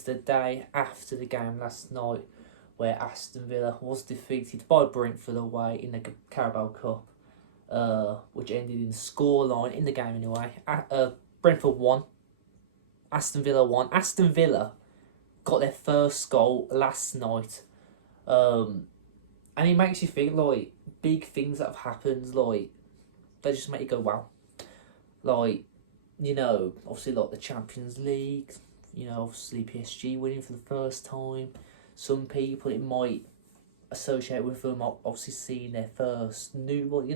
is the day after the game last night where Aston Villa was defeated by Brentford away in the Carabao Cup, which ended in scoreline in the game anyway. Brentford won, Aston Villa won. Aston Villa got their first goal last night, and it makes you think like big things that have happened, like they just make you go wow, like obviously like the Champions League, obviously PSG winning for the first time. Some people it might associate with them obviously seeing their first newborn,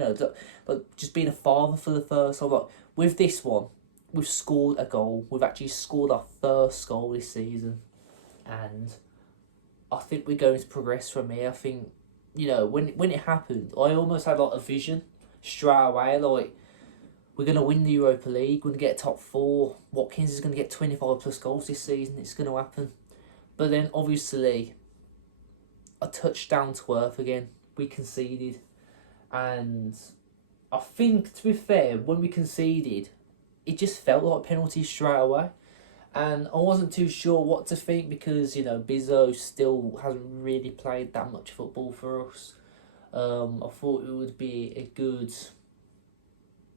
like just being a father for the first time. Like with this one, we've scored a goal. We've actually scored our first goal this season, and I think we're going to progress from here. I think when it happened, I almost had like a vision straight away, like we're going to win the Europa League, we're going to get top four, Watkins is going to get 25 plus goals this season, it's going to happen. But then obviously a touchdown to earth again, we conceded, and I think to be fair, when we conceded it just felt like penalties straight away, and I wasn't too sure what to think because Bizzo still hasn't really played that much football for us. I thought it would be a good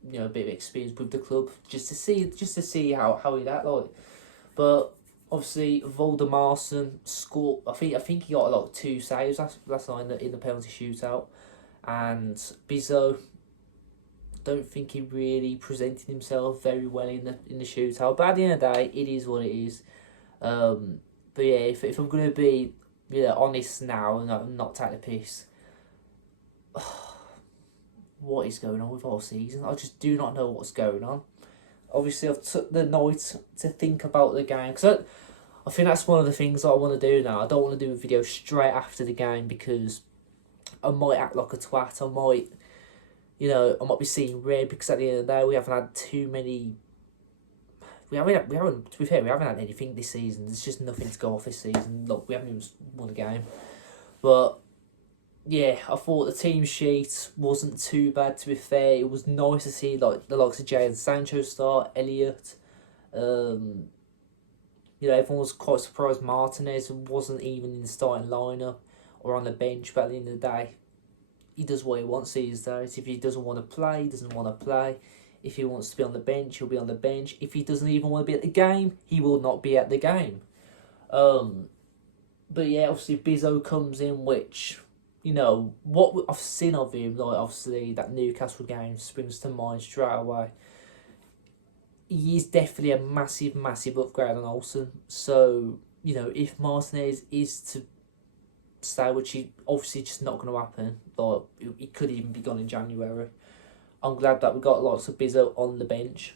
bit of experience with the club just to see how he that like, but obviously Voldemarson scored. I think he got like 2 saves last night in the penalty shootout, and Bizzo don't think he really presented himself very well in the shootout. But at the end of the day, it is what it is. But yeah, if I'm gonna be honest now and not take the piss, what is going on with our season? I just do not know what's going on. Obviously, I've took the night to think about the game because I think that's one of the things that I want to do now. I don't want to do a video straight after the game because I might act like a twat. I might be seeing red because at the end of the day we haven't had too many. We haven't. To be fair, we haven't had anything this season. There's just nothing to go off this season. Look, we haven't even won a game, but yeah, I thought the team sheet wasn't too bad. To be fair, it was nice to see like the likes of Jadon Sancho start, Elliott. Everyone was quite surprised Martinez wasn't even in the starting lineup or on the bench. But at the end of the day, he does what he wants these days. If he doesn't want to play, he doesn't want to play. If he wants to be on the bench, he'll be on the bench. If he doesn't even want to be at the game, he will not be at the game. But yeah, obviously Bizzo comes in, which what I've seen of him, like obviously that Newcastle game springs to mind straight away. He is definitely a massive upgrade on Olsen. So if Martinez is to stay, which is obviously just not going to happen, like it could even be gone in January. I'm glad that we got lots of Bizzo on the bench,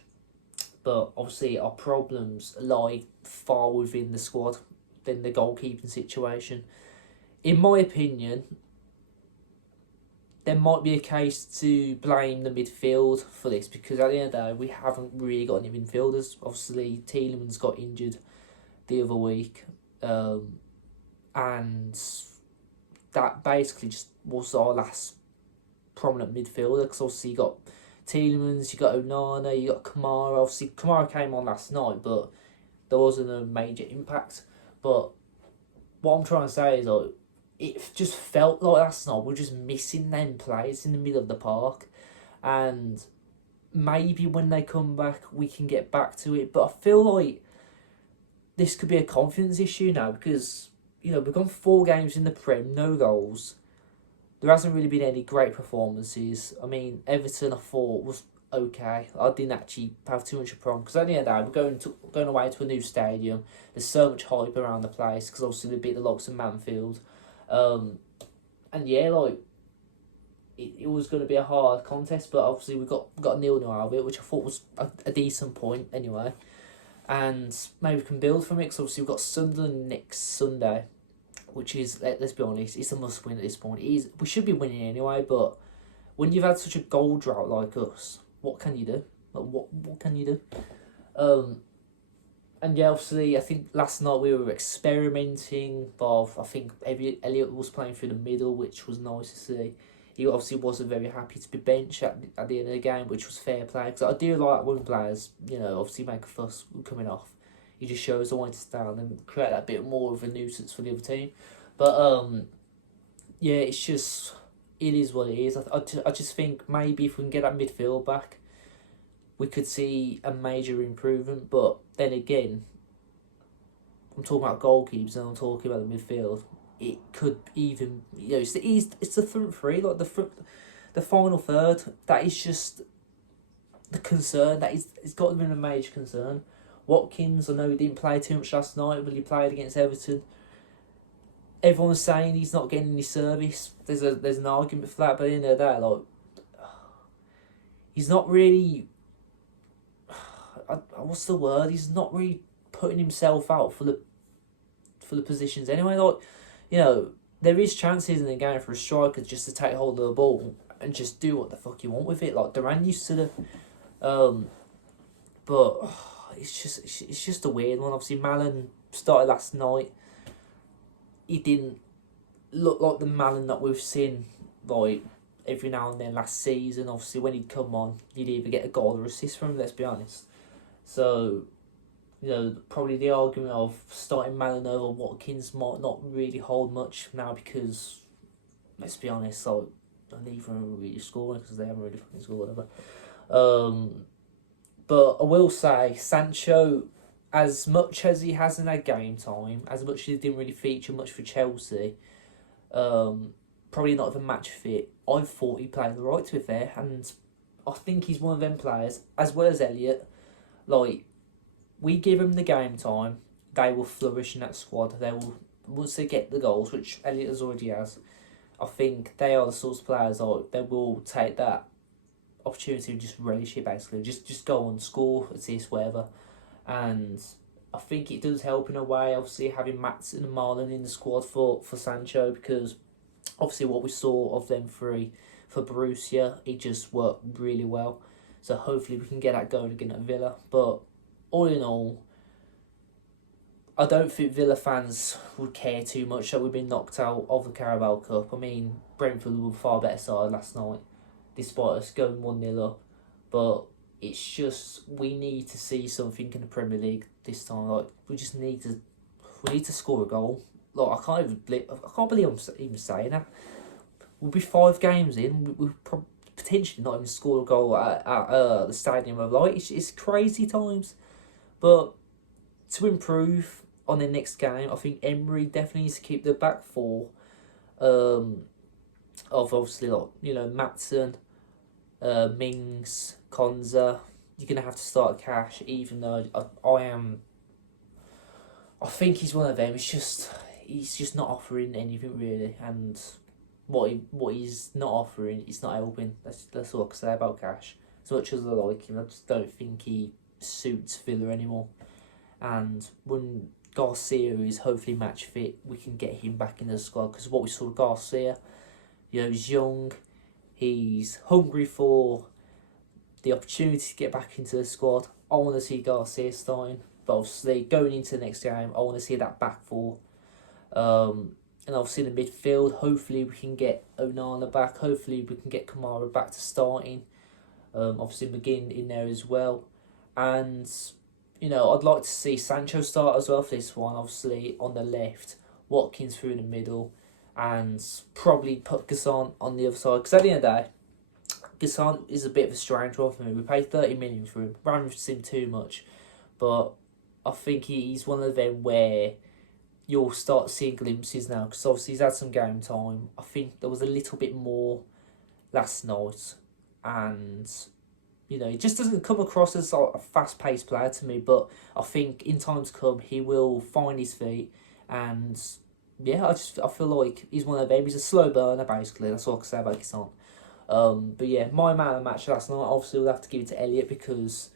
but obviously our problems lie far within the squad than the goalkeeping situation. In my opinion, there might be a case to blame the midfield for this because at the end of the day, we haven't really got any midfielders. Obviously, Tielemans got injured the other week, and that basically just was our last prominent midfielder because obviously you got Tielemans, you got Onana, you got Kamara. Obviously, Kamara came on last night, but there wasn't a major impact. But what I'm trying to say is like, it just felt like last night we're just missing them players in the middle of the park, and maybe when they come back we can get back to it. But I feel like this could be a confidence issue now because we've gone 4 games in the Prem, no goals. There hasn't really been any great performances. I mean, Everton I thought was okay. I didn't actually have too much of a problem because at the end of the day we're going away to a new stadium. There's so much hype around the place because obviously they beat the likes of Manfield. And yeah, like it was going to be a hard contest, but obviously we got 0-0 out of it, which I thought was a decent point anyway. And maybe we can build from it because obviously we've got Sunderland next Sunday, which is, let's be honest, it's a must win at this point. We should be winning anyway, but when you've had such a goal drought like us, what can you do? Like what can you do? And yeah, obviously, I think last night we were experimenting, but I think Elliott was playing through the middle, which was nice to see. He obviously wasn't very happy to be benched at the end of the game, which was fair play. Because I do like when players, obviously make a fuss coming off. he just shows I want to stand and create that bit more of a nuisance for the other team. But yeah, it's just, it is what it is. I just think maybe if we can get that midfield back, we could see a major improvement. But then again, I'm talking about goalkeepers and I'm talking about the midfield. It could even, it's the front three, like the final third. That is just the concern. It's got to be a major concern. Watkins, I know he didn't play too much last night, but he played against Everton. Everyone's saying he's not getting any service. There's an argument for that, but in the day, like, he's not really. What's the word? He's not really putting himself out for the positions anyway. Like, there is chances in the game for a striker just to take hold of the ball and just do what the fuck you want with it. Like Duran used to do. But it's just a weird one. Obviously, Malin started last night. He didn't look like the Malin that we've seen like every now and then last season. Obviously, when he'd come on, you'd either get a goal or assist from him, let's be honest. So, probably the argument of starting Malin over Watkins might not really hold much now because, let's be honest, like, neither of them really scoring because they haven't really fucking scored whatever. But I will say, Sancho, as much as he hasn't had game time, as much as he didn't really feature much for Chelsea, probably not even match fit, I thought he played the right, to be fair, and I think he's one of them players, as well as Elliott. Like, we give them the game time, they will flourish in that squad. They will, once they get the goals, which Elliott already has, I think they are the sorts of players like they will take that opportunity to just relish it, basically. Just go and score, assist, whatever. And I think it does help in a way, obviously, having Matson and Marlon in the squad for Sancho, because obviously what we saw of them three for Borussia, it just worked really well. So hopefully we can get that going again at Villa. But all in all, I don't think Villa fans would care too much that we've been knocked out of the Carabao Cup. I mean, Brentford were a far better side last night, despite us going 1-0 up. But it's just, we need to see something in the Premier League this time. Like, we need to score a goal. Like, I can't believe I'm even saying that. We'll be 5 games in. We'll potentially not even score a goal at the Stadium of Light. It's crazy times. But to improve on the next game, I think Emery definitely needs to keep the back four of obviously, like, Matson, Mings, Konza. You're going to have to start Cash, even though I think he's one of them. He's just not offering anything really, and what he's not offering, it's not helping. That's all I can say about Cash. As much as I like him, I just don't think he suits Villa anymore. And when Garcia is hopefully match fit, we can get him back in the squad, because what we saw with Garcia, he's young, he's hungry for the opportunity to get back into the squad. I want to see Garcia starting, but obviously going into the next game, I want to see that back four. And obviously in the midfield, hopefully we can get Onana back, hopefully we can get Kamara back to starting. Obviously McGinn in there as well. And, I'd like to see Sancho start as well for this one, obviously on the left, Watkins through in the middle, and probably put Gasson on the other side. Because at the end of the day, Gasson is a bit of a strange one for me. We paid 30 million for him. We haven't seen too much. But I think he's one of them where you'll start seeing glimpses now. Because obviously he's had some game time. I think there was a little bit more last night. And, he just doesn't come across as like a fast-paced player to me. But I think in time to come, he will find his feet. And, yeah, I feel like he's one of them. He's a slow burner, basically. That's all I can say about Gasson. But yeah, my man of the match last night, obviously we'll have to give it to Elliott, because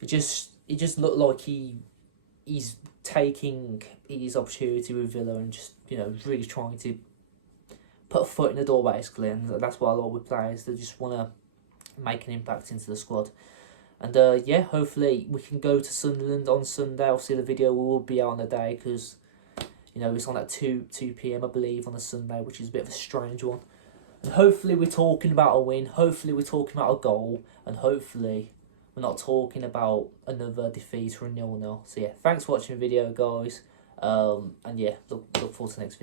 it just looked like he's taking his opportunity with Villa and just, really trying to put a foot in the door, basically. And that's what I like with players. They just want to make an impact into the squad. And yeah, hopefully we can go to Sunderland on Sunday. Obviously the video will be out on the day, because it's on at 2 p.m, I believe, on a Sunday, which is a bit of a strange one. And hopefully we're talking about a win, hopefully we're talking about a goal, and hopefully we're not talking about another defeat or a 0-0. So yeah, thanks for watching the video, guys. And yeah, look forward to the next video.